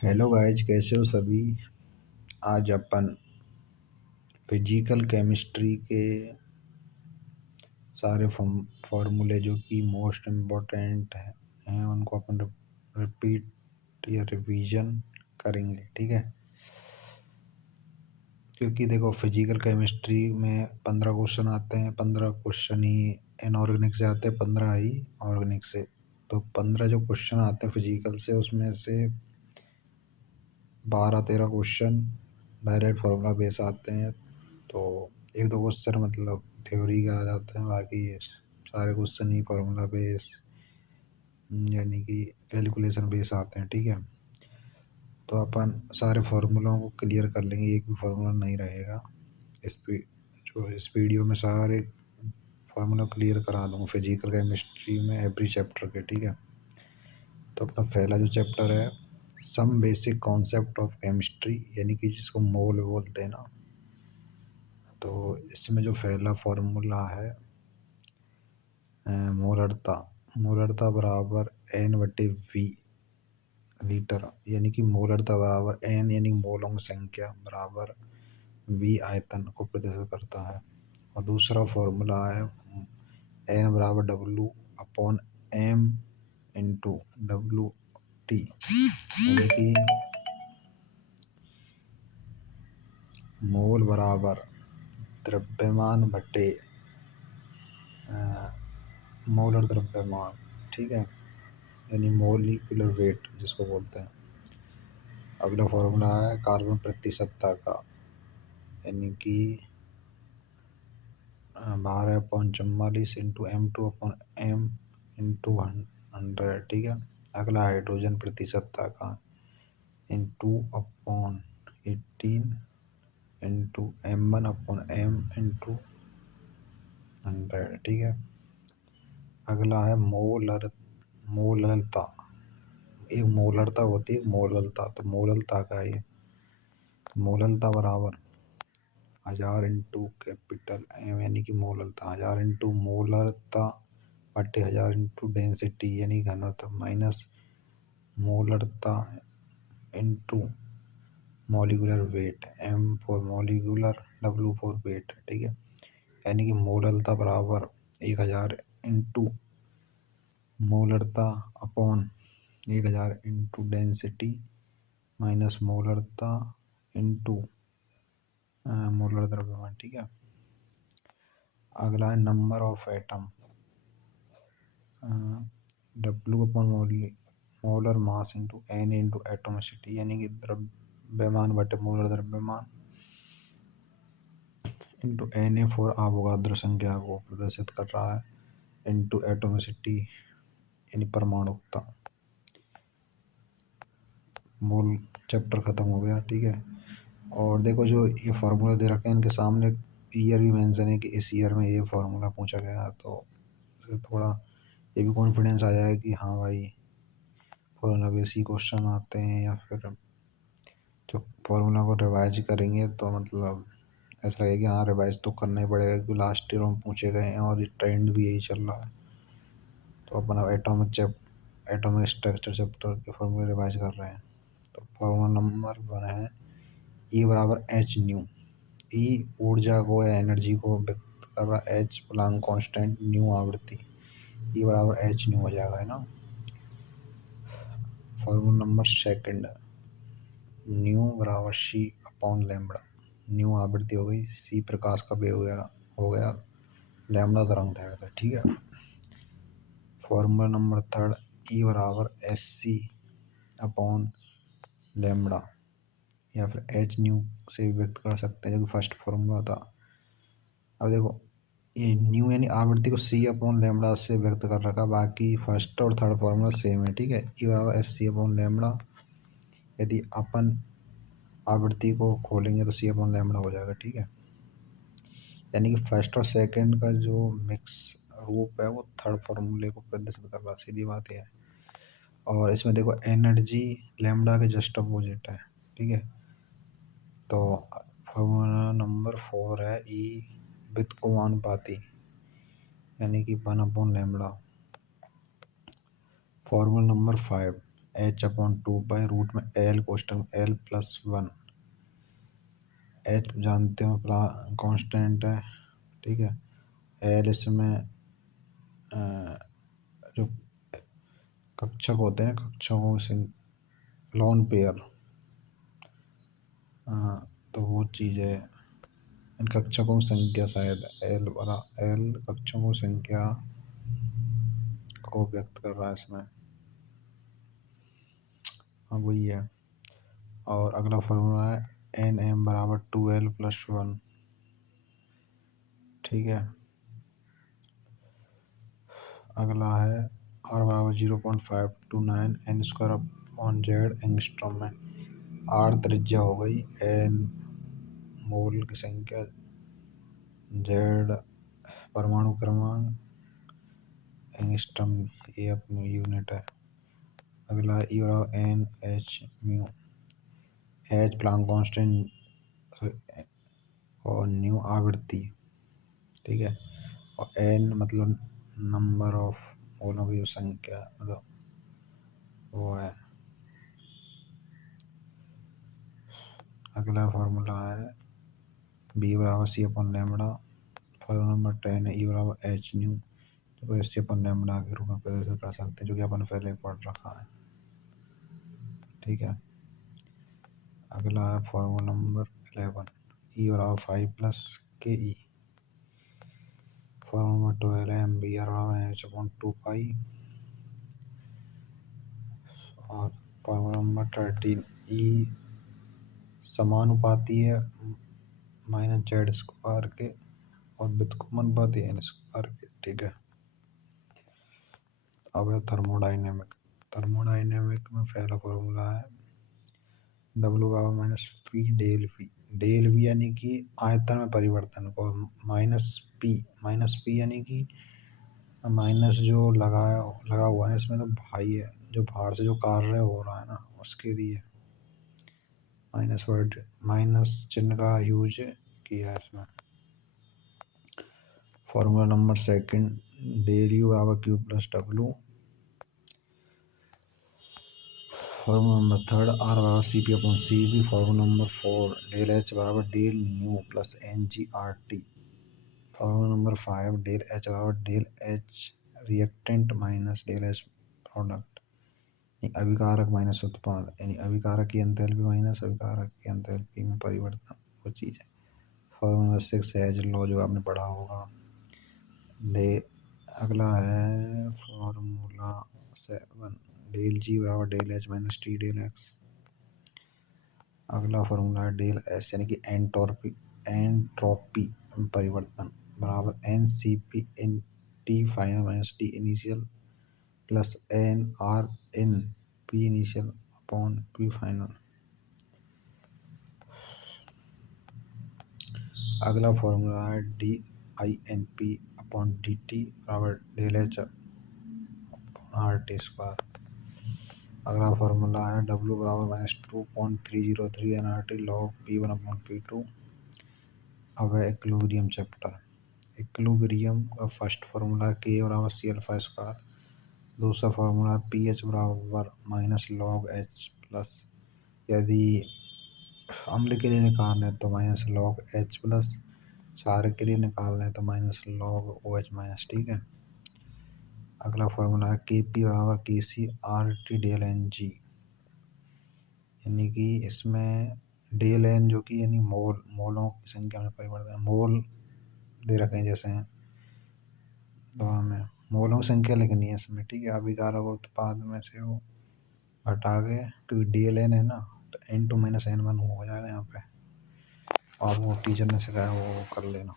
Hello guys, कैसे हो सभी। आज अपन फिजिकल केमिस्ट्री के सारे फॉर्मूले जो कि मोस्ट इम्पोर्टेंट हैं उनको अपन रिपीट या रिवीजन करेंगे, ठीक है। क्योंकि देखो फिजिकल केमिस्ट्री में 15 क्वेश्चन आते हैं, 15 क्वेश्चन ही इनऑर्गेनिक से आते हैं, 15 ही ऑर्गेनिक से। तो 15 जो क्वेश्चन आते हैं फिजिकल से, उसमें से 12-13 क्वेश्चन डायरेक्ट फार्मूला बेस आते हैं। तो एक दो क्वेश्चन मतलब थ्योरी के आ जाते हैं, बाकी सारे क्वेश्चन ही फार्मूला बेस यानी कि कैलकुलेशन बेस आते हैं, ठीक है। तो अपन सारे फार्मूलों को क्लियर कर लेंगे, एक भी फार्मूला नहीं रहेगा। इस वीडियो में सारे फार्मूला क्लियर करा दूँगा फिजिकल केमिस्ट्री में एवरी चैप्टर के, ठीक है। तो अपना पहला जो चैप्टर है some basic concept of chemistry, यानी कि जिसको मोल बोलते हैं ना। तो इसमें जो पहला फार्मूला है मोलरता। मोलरता बराबर N/V लीटर, यानी कि मोलरता बराबर N यानी मोलों की संख्या बराबर V आयतन को प्रदर्शित करता है। और दूसरा फार्मूला है N बराबर W/M इंटू WT, यानी कि मोल बराबर द्रव्यमान बटे मोलर द्रव्यमान, ठीक है, यानी मोलिकुलर वेट जिसको बोलते हैं। अगला फॉर्मूला है कार्बन प्रतिशतता का, यानी कि 12/44 इंटू M2/M इंटू 100, ठीक है। अगला हाइड्रोजन प्रतिशतता का 2/18 इंटू M1/M इंटू 100, ठीक है। अगला है मोलरता। एक मोलरता होती है, एक मोललता। तो मोललता का है ये। मोललता बराबर 1000 इंटू कैपिटल M यानी कि मोललता 1000 इंटू मोलरता बटे 1000 इंटू डेंसिटी यानी घनत्व माइनस मोलरता into molecular weight M for molecular, W for weight, ठीक है। यानी कि मोललता बराबर 1000 इंटू मोलरता अपॉन 1000 इंटू डेंसिटी माइनस मोलरता इंटू मोलर द्रव्यमान, ठीक है। अगला है number of atom, W upon molar mass into N into atomicity, यानी कि द्रव्यमान बटे मोलर द्रव्यमान इंटू Na फॉर अवोगाद्रो संख्या को प्रदर्शित कर रहा है इंटू एटोमिसिटी यानी परमाणुकता। मोल चैप्टर खत्म हो गया, ठीक है। और देखो जो ये फार्मूला दे रखे हैं इनके सामने ईयर भी मेंशन है कि इस ईयर में ये फार्मूला पूछा गया, तो थोड़ा ये भी कॉन्फिडेंस आ जाए कि हाँ भाई फार्मूला बेस ही क्वेश्चन आते हैं, या फिर जो फार्मूला को रिवाइज करेंगे तो मतलब ऐसा लगेगा कि हाँ रिवाइज तो करना ही पड़ेगा, क्योंकि लास्ट ईयर में पूछे गए हैं और ट्रेंड भी यही चल रहा है। तो अपन अब एटॉमिक स्ट्रक्चर चैप्टर के फार्मूले रिवाइज कर रहे हैं। तो फार्मूला नंबर 1 है E बराबर एच न्यू। ई ऊर्जा को या एनर्जी को व्यक्त कर रहा है, एच प्लांक कांस्टेंट, न्यू आवृत्ति, ई बराबर एच न्यू हो जाएगा, है ना। फॉर्मूला नंबर 2 न्यू बराबर सी अपॉन लैम्बडा। न्यू आवृत्ति हो गई, सी प्रकाश का वेग हो गया, लैम्बडा तरंग दैर्घ्य, ठीक है। फॉर्मूला नंबर 3 ई बराबर एस सी अपॉन लैम्बडा, या फिर एच न्यू से व्यक्त कर सकते हैं, जो कि फर्स्ट फॉर्मूला था। अब देखो ये न्यू यानी आवृत्ति को सी अपॉन लैम्बडा से व्यक्त कर रखा, बाकी फर्स्ट और थर्ड फॉर्मूला सेम है, ठीक है। ई बराबर एस सी अपॉन लैम्बडा, यदि अपन आवृत्ति को खोलेंगे तो सी अपॉन लैम्बडा हो जाएगा, ठीक है। यानी कि फर्स्ट और सेकंड का जो मिक्स रूप है वो थर्ड फॉर्मूले को प्रदर्शित कर रहा है, सीधी बात है। और इसमें देखो एनर्जी लैम्बडा के जस्ट अपोजिट है, ठीक है। तो फॉर्मूला नंबर 4 है ई व्युत्क्रमानुपाती, यानी कि 1/लैम्बडा। Formula number 5 H upon 2 pi root में एल कोष्टक में एल प्लस 1। एच जानते हो कांस्टेंट है, ठीक है। एल इसमें जो कक्षक होते हैं, कक्षकों से लोन पेयर, तो वो चीज़ है। इन कक्षकों की संख्या शायद एल कक्षकों की संख्या को व्यक्त कर रहा है इसमें। हाँ वही है। और अगला फॉर्मूला है एन एम बराबर 2L प्लस 1, ठीक है। अगला है आर बराबर 0.529 N square upon Z angstrom में। आर त्रिज्या हो गई, एन मोल की संख्या, जेड परमाणु क्रमांक, एंगस्ट्रॉम ये अपनी यूनिट है। अगला ई बराबर N H mu, H Planck constant और न्यू आवृत्ति, ठीक है। और एन मतलब नंबर ऑफ मोलों की जो संख्या, मतलब वो है। अगला फॉर्मूला है बी बराबर सी अपन लैम्बडा, फॉर्मूला नंबर 10 है ई बराबर एच न्यू, तो एस सी अपन लैम्बडा के रूप में प्रदर्शित कर सकते हैं, जो कि अपन पहले पढ़ रखा है, ठीक है। अगला है फॉर्मूला नंबर 11 ई बराबर 5 प्लस के ई, फॉर्मूला नंबर 12 है एम बी आर बराबर एच अपॉन 2 पाई, और फॉर्मूला नंबर 13 ई समानुपाती है माइनस जेड स्क्वायर के और व्युत्क्रमानुपाती एन स्क्वायर के, ठीक है। अब है थर्मोडाइनेमिक। थर्मोडाइनेमिक में पहला फॉर्मूला है डब्ल्यू बराबर minus P del V. Del V यानी कि आयतन में परिवर्तन, और माइनस पी यानी कि माइनस जो लगा हुआ है इसमें, तो भाई है जो बाहर से जो कार्य हो रहा है ना उसके लिए माइनस चिन्ह का यूज किया है इसमें। फॉर्मूला नंबर 2 डेल यू बराबर Q plus W. Formula number 3 R बराबर C P upon C B. Formula number 4 del H बराबर del U plus N G R T. Formula number 5 del H बराबर del H reactant minus del H product, अभिकारक माइनस उत्पाद, यानी अभिकारक की enthalpy minus अभिकारक की एंथैल्पी में परिवर्तन, वो चीज़ है। फॉर्मूला नंबर 6 है लॉ, जो आपने पढ़ा होगा। डे अगला है फॉर्मूला 7 डेल जी बराबर del H minus T del X. अगला फॉर्मूला है डेल एस यानी कि एंट्रोपी परिवर्तन बराबर N C P in T final minus T initial plus N R in P initial upon P final. अगला formula है D I N P upon D T बराबर del H upon R T square. अगला formula है W बराबर minus 2.303 N R T log P one upon P to. अब है equilibrium chapter. Equilibrium का first formula के बराबर सी अल्फा स्क्वायर। दूसरा फार्मूला पी एच बराबर माइनस लॉग एच प्लस, यदि अम्ल के लिए निकालना है तो माइनस लॉग एच प्लस, क्षार के लिए निकालना है तो minus log O H minus, ठीक है। अगला फार्मूला है के पी बराबर K C R T del N G, यानी कि इसमें डेल एन जो कि यानी मोलों की संख्या में परिवर्तन, मोल दे रखे हैं जैसे हैं तो हमें मोलों की संख्या लिखनी है इसमें, ठीक है। अभिकारक उत्पाद में से वो हटा के, क्योंकि डी एल एन है ना, तो N two minus N one हो जाएगा यहाँ पे, और वो टीचर ने सिखाया वो कर लेना।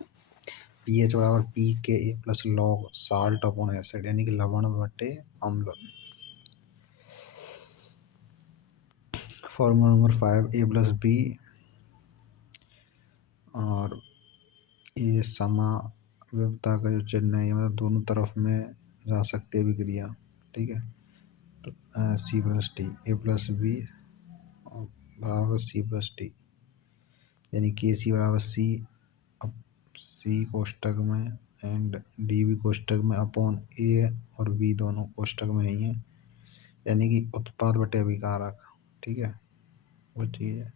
पी एच बराबर P K A plus log salt upon acid, यानी कि लवण बटे अम्ल। Formula number 5 A plus B, और ये समावयवता का जो चिन्ह है ये मतलब दोनों तरफ में जा सकती है विक्रिया, ठीक है। तो C plus T A plus B बराबर सी प्लस टी, यानी के सी बराबर सी अब सी कोष्टक में एंड डी बी कोष्टक में अपॉन ए और बी दोनों कोष्टक में ही है, यानी कि उत्पाद बटे अभिकारक, ठीक है, वो चीज़ है।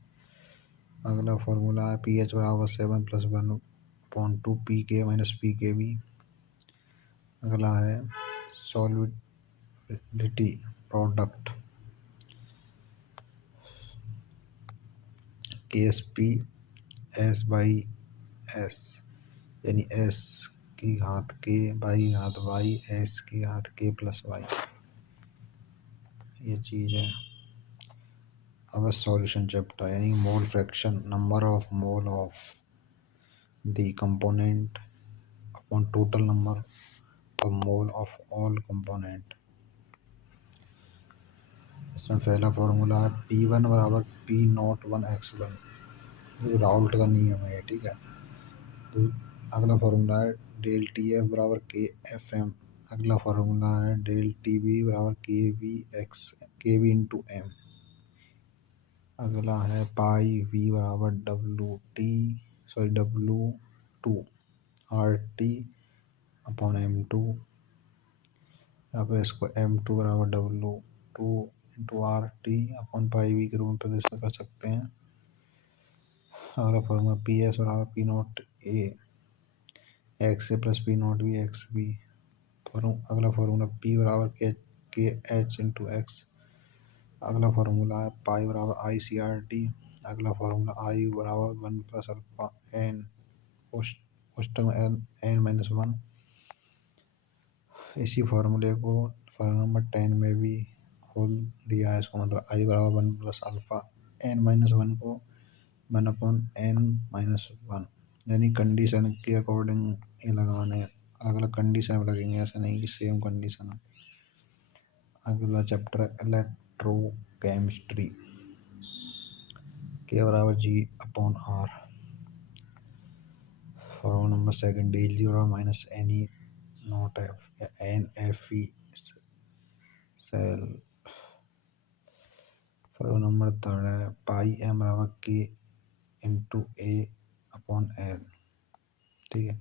अगला फॉर्मूला है पी एच बराबर 7+1/2 पी के माइनस पी के बी। अगला है सॉल्युडिटी प्रोडक्ट के S P S by S, यानी एस की घात के बाई घात वाई एस की घात के प्लस वाई, ये चीज़ है। अब सॉल्यूशन चैप्टर, यानी mole fraction, number of mole of the component upon total number of mole of all component. इसमें पहला फॉर्मूला है P1 बराबर P01x1, जो राउल्ट का नियम है, ठीक है। तो अगला फॉर्मूला है डेल टी एफ बराबर के एफ एम। अगला फॉर्मूला है डेल टी बी बराबर के बी इंटू एम। अगला है पाई वी बराबर W2 are T upon M2, या फिर इसको M2 बराबर W2 into R T upon pi V के रूप में प्रदर्शित कर सकते हैं। अगला फॉर्मूला पी एस बराबर P not A X A plus P not B X B. अगला फॉर्मूला पी बराबर के एच इंटू एक्स। अगला फॉर्मूला है पाई बराबर आई सी आर टी। अगला फॉर्मूला आई बराबर 1+अल्फा एन उष्टम एन माइनस 1। इसी फार्मूले को फार्मूला नंबर 10 में भी खोल दिया है। इसका मतलब आई बराबर 1+अल्फा एन माइनस 1 को 1/n-1, यानी कंडीशन के अकॉर्डिंग ये लगाने, अलग अलग कंडीशन लगेंगे, ऐसा नहीं कि सेम कंडीशन है। अगला चैप्टर इलेक्ट्रोकेमिस्ट्री, के बराबर G upon R. Formula number second del G बराबर minus N E nought F या N F E cell. Formula number third है पाई एम बराबर के इंटू ए अपॉन एल, ठीक है।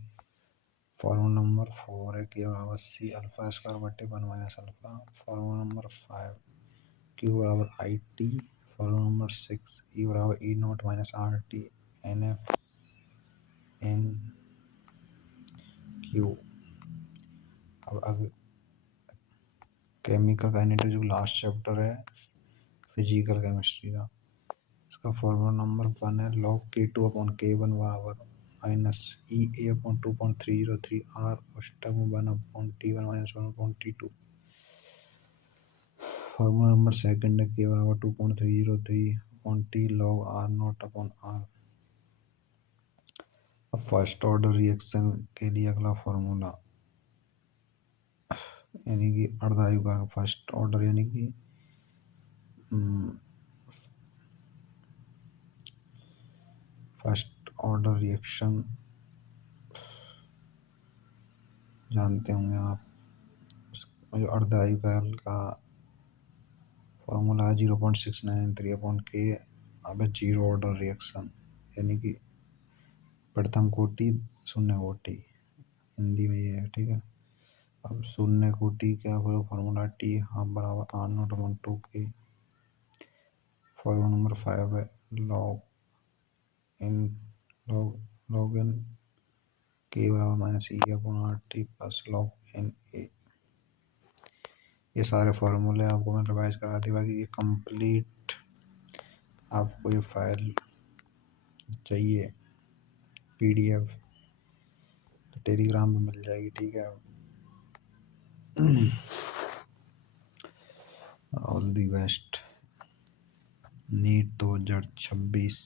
फॉर्मूला नंबर 4 है के बराबर सी अल्फा स्क्वायर बटे 1 minus alpha. Formula number 5 Q बराबर I T. Formula number 6 E बराबर E nought minus R T N F N Q. अब केमिकल काइनेटिक्स जो लास्ट चैप्टर है फिजिकल केमिस्ट्री का, इसका फॉर्मूला नंबर 1 है लॉग K2 अपॉन K1 बराबर minus E A upon 2.303 R अष्टक 1 upon T1 minus 1 upon T2। Formula number second है K बराबर 2.303 upon T log R not upon R. अब first order reaction के लिए अगला फॉर्मूला, यानी कि अर्धायु का फर्स्ट ऑर्डर, यानी कि फर्स्ट ऑर्डर रिएक्शन जानते होंगे आप। जो अर्धायु का फॉर्मूला है 0.693 अपॉन के। अब जीरो ऑर्डर रिएक्शन, यानी कि प्रथम कोटि शून्य कोटि, हिंदी में ये है, ठीक है। अब शून्य कोटि क्या होगा, फॉर्मूला टी हाफ बराबर आर नॉट अपॉन 2 के। फॉर्मूला नंबर 5 है लॉग एन के बराबर minus E upon R T plus log N A. ये सारे फॉर्मूले आपको मैं रिवाइज करा दी। बाकी ये कंप्लीट आपको ये फाइल चाहिए PDF तो टेलीग्राम पे मिल जाएगी, ठीक है। All the best NEET 2026।